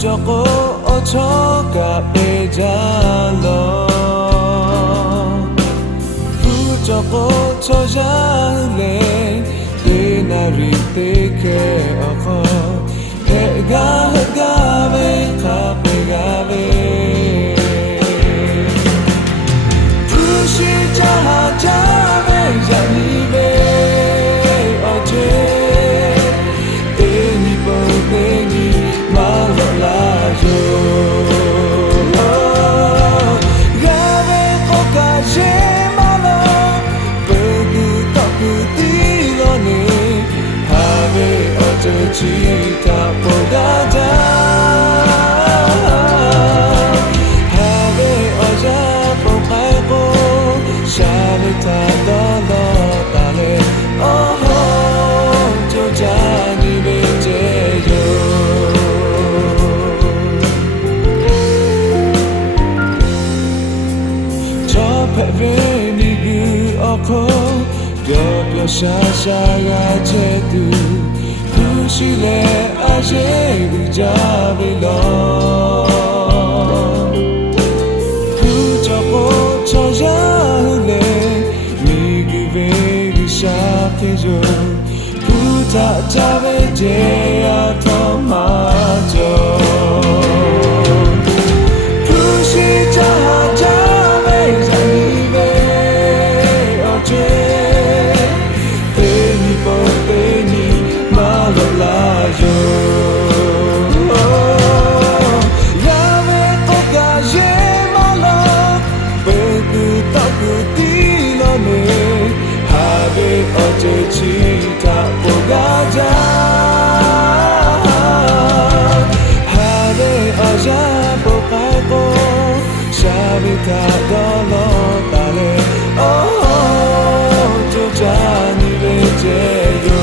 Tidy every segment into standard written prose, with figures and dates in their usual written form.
Joko ochoka pejalo Joko chojale Denari teke oko Hega hegave kapegave Pushi jaha jave janive oje Deni bo deni malola yo Gave kokaje malo Begu toku tilone Have oje chita podada Have oja pokako Shavita dolo dale Oh jojani beje yo Veni gu oko Dobyo shasha ya chetu Kushile aje ujabilo Kujoko chojale Migu vegi shakejo Kuta tabe deya tomato Kushi jaha Chita pogaja Have aja pokako Shavita dolo dale Oh jojani beje yo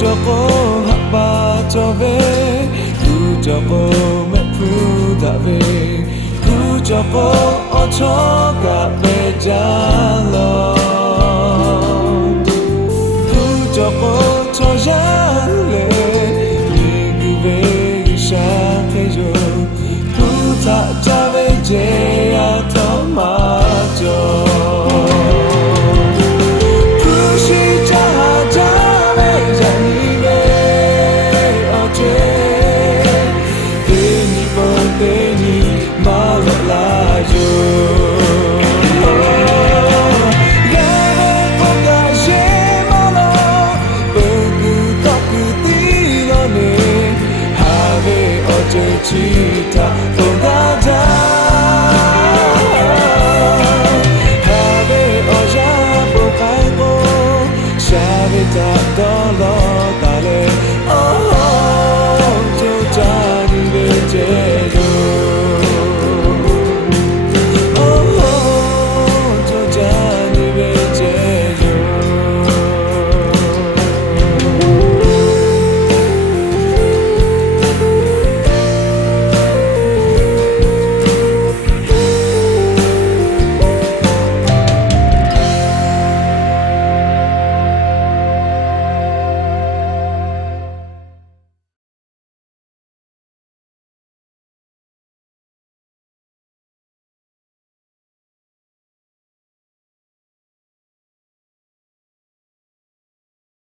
Joko haba chove Joko mepudave Joko ochoka pejalo Joko chojale Migu vegi shakejo Puta jave jeya tomato Kushi jaha jave janive oje Deni bo deni malola yo Gave kokaje malo Begu toku tilone Have oje chita